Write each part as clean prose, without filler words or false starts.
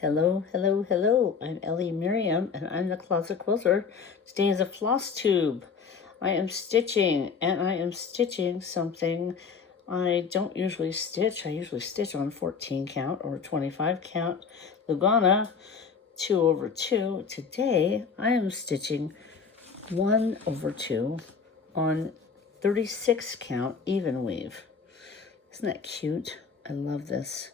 Hello, hello, hello. I'm Ellie Miriam and I'm the Closet Quilter. Today is a floss tube. I am stitching and I am stitching something I don't usually stitch. I usually stitch on 14 count or 25 count Lugana 2/2. Today I am stitching 1/2 on 36 count even weave. Isn't that cute? I love this.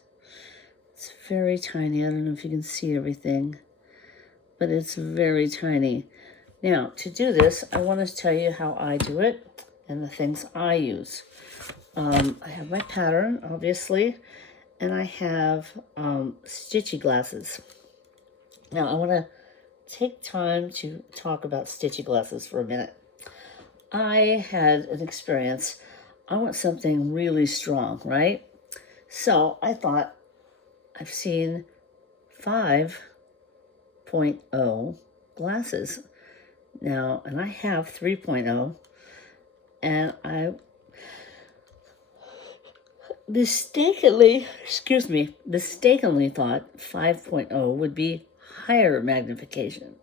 It's very tiny. I don't know if you can see everything, but it's very tiny. Now, to do this, I want to tell you how I do it and the things I use. I have my pattern, obviously, and I have Stitchy glasses. Now, I want to take time to talk about Stitchy glasses for a minute. I had an experience. I want something really strong, right? So I thought, I've seen 5.0 glasses now, and I have 3.0, and I mistakenly thought 5.0 would be higher magnification.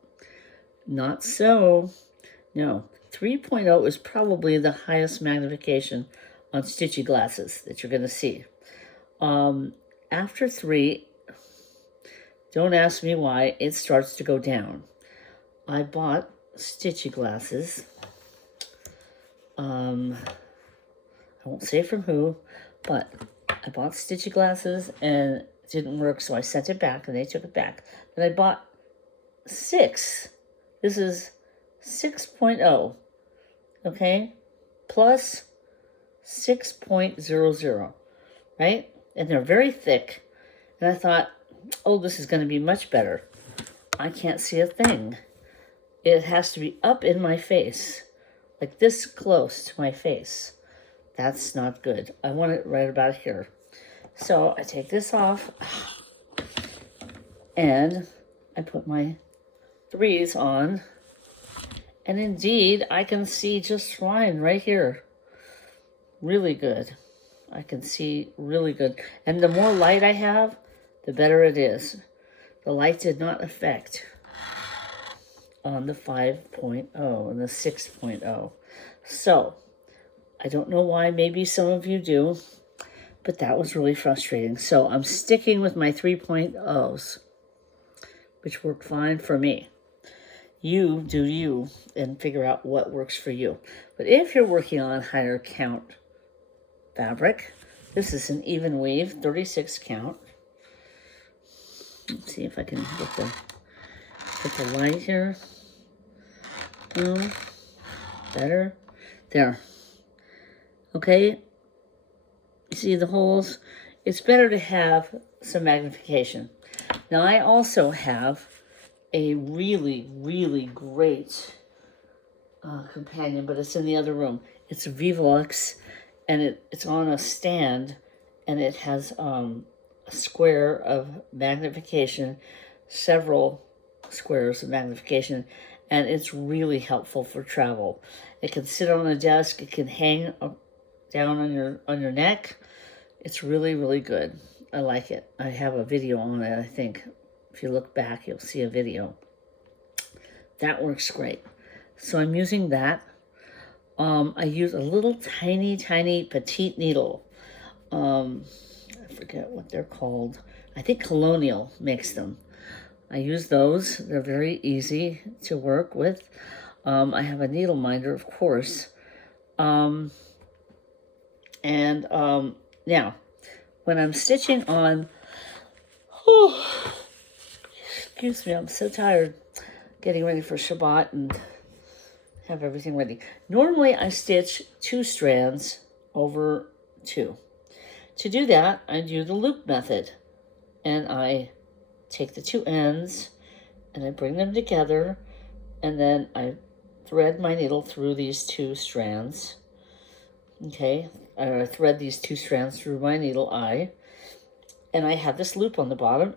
Not so. No, 3.0 is probably the highest magnification on Stitchy glasses that you're going to see. After 3, don't ask me why, it starts to go down. I bought Stitchy glasses. I won't say from who, but I bought Stitchy glasses and it didn't work, so I sent it back and they took it back. Then I bought 6. This is 6.0, okay? Plus 6.00, right? And they're very thick. And I thought, oh, this is going to be much better. I can't see a thing. It has to be up in my face, like this close to my face. That's not good. I want it right about here. So I take this off and I put my 3s on. And indeed, I can see just fine right here. Really good. I can see really good. And the more light I have, the better it is. The light did not affect on the 5.0 and the 6.0. So, I don't know why. Maybe some of you do. But that was really frustrating. So, I'm sticking with my 3.0s, which worked fine for me. You do you and figure out what works for you. But if you're working on higher count fabric, this is an even weave, 36 count. Let's see if I can get the light here. Better. There. Okay. You see the holes? It's better to have some magnification. Now, I also have a really, really great companion, but it's in the other room. It's Vivolux, and it's on a stand, and it has a square of magnification, several squares of magnification, and it's really helpful for travel. It can sit on a desk. It can hang down on your neck. It's really, really good. I like it. I have a video on it, I think. If you look back, you'll see a video. That works great. So I'm using that. I use a little tiny, tiny petite needle. I forget what they're called. I think Colonial makes them. I use those. They're very easy to work with. I have a needle minder, of course. Now, when I'm stitching on, excuse me, I'm so tired getting ready for Shabbat and have everything ready. Normally, I stitch 2 strands over 2. To do that, I do the loop method, and I take the 2 ends and I bring them together, and then I thread my needle through these 2 strands. Okay, I thread these 2 strands through my needle eye, and I have this loop on the bottom,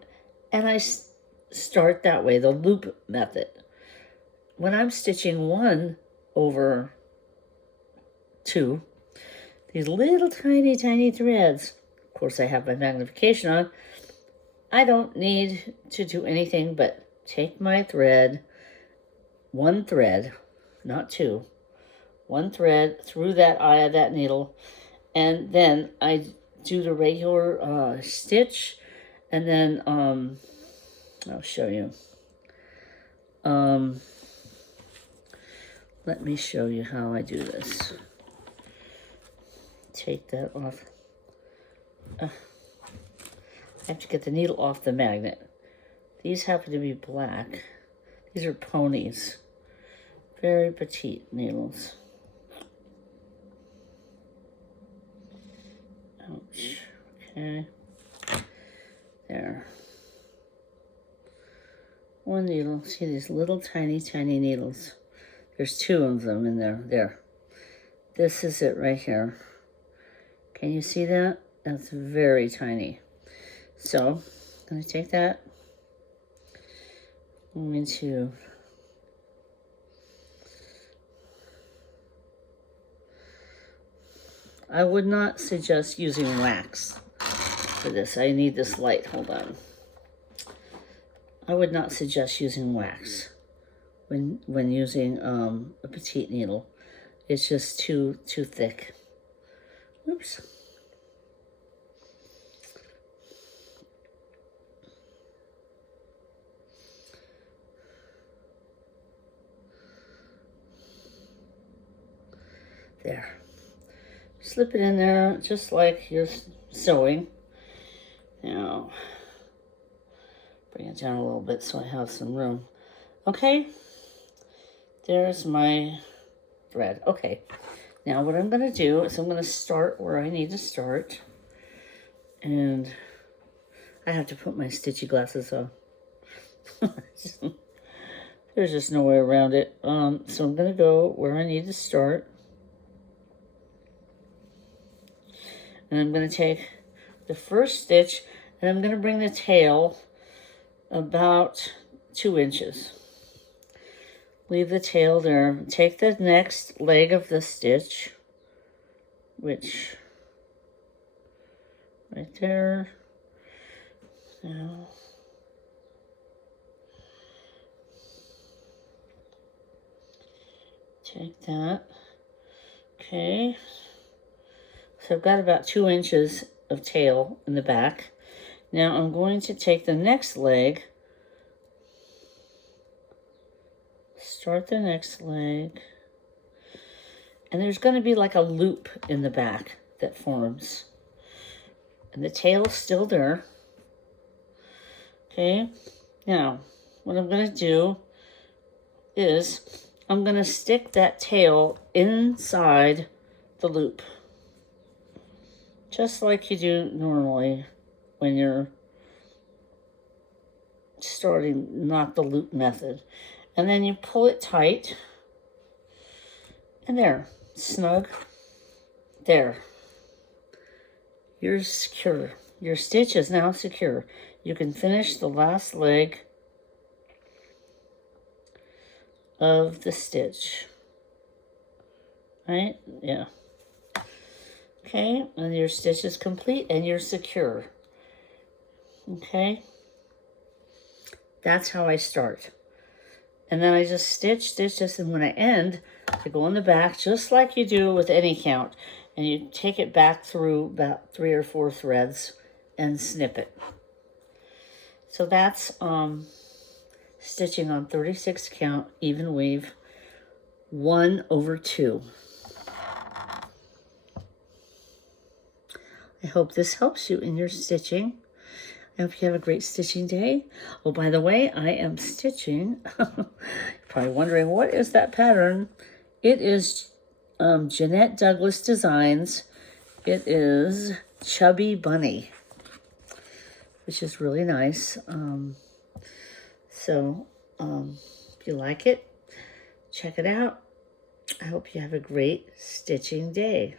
and I start that way, the loop method. When I'm stitching 1/2, these little tiny, tiny threads, of course I have my magnification on, I don't need to do anything but take my thread, one thread, not two, one thread through that eye of that needle, and then I do the regular stitch, and then I'll show you. Let me show you how I do this. Take that off. I have to get the needle off the magnet. These happen to be black. These are ponies. Very petite needles. Ouch. Okay. There. One needle. See these little tiny, tiny needles. There's two of them in there. There. This is it right here. Can you see that? That's very tiny. So, I'm going to take that. I'm going to I would not suggest using wax for this. I need this light. Hold on. I would not suggest using wax when using a petite needle. It's just too thick. Oops. There. Slip it in there just like you're sewing. Now, bring it down a little bit so I have some room. Okay, there's my thread. Okay, now what I'm going to do is I'm going to start where I need to start. And I have to put my stitchy glasses on. There's just no way around it. So I'm going to go where I need to start. And I'm going to take the first stitch and I'm going to bring the tail about 2 inches. Leave the tail there. Take the next leg of the stitch, which right there. Now, take that. Okay. So I've got about 2 inches of tail in the back. Now I'm going to take the next leg, start the next leg, and there's going to be like a loop in the back that forms. And the tail's still there. Okay, now what I'm going to do is I'm going to stick that tail inside the loop. Just like you do normally when you're starting, not the loop method. And then you pull it tight. And there, snug. There. You're secure. Your stitch is now secure. You can finish the last leg of the stitch. Right? Yeah. Okay, and your stitch is complete and you're secure. Okay, that's how I start. And then I just stitch, and when I end, I go on the back just like you do with any count. And you take it back through about 3 or 4 threads and snip it. So that's stitching on 36 count, even weave, 1/2. I hope this helps you in your stitching. I hope you have a great stitching day. Oh, by the way, I am stitching. You're probably wondering, what is that pattern? It is Jeanette Douglas Designs. It is Chubby Bunny, which is really nice. If you like it, check it out. I hope you have a great stitching day.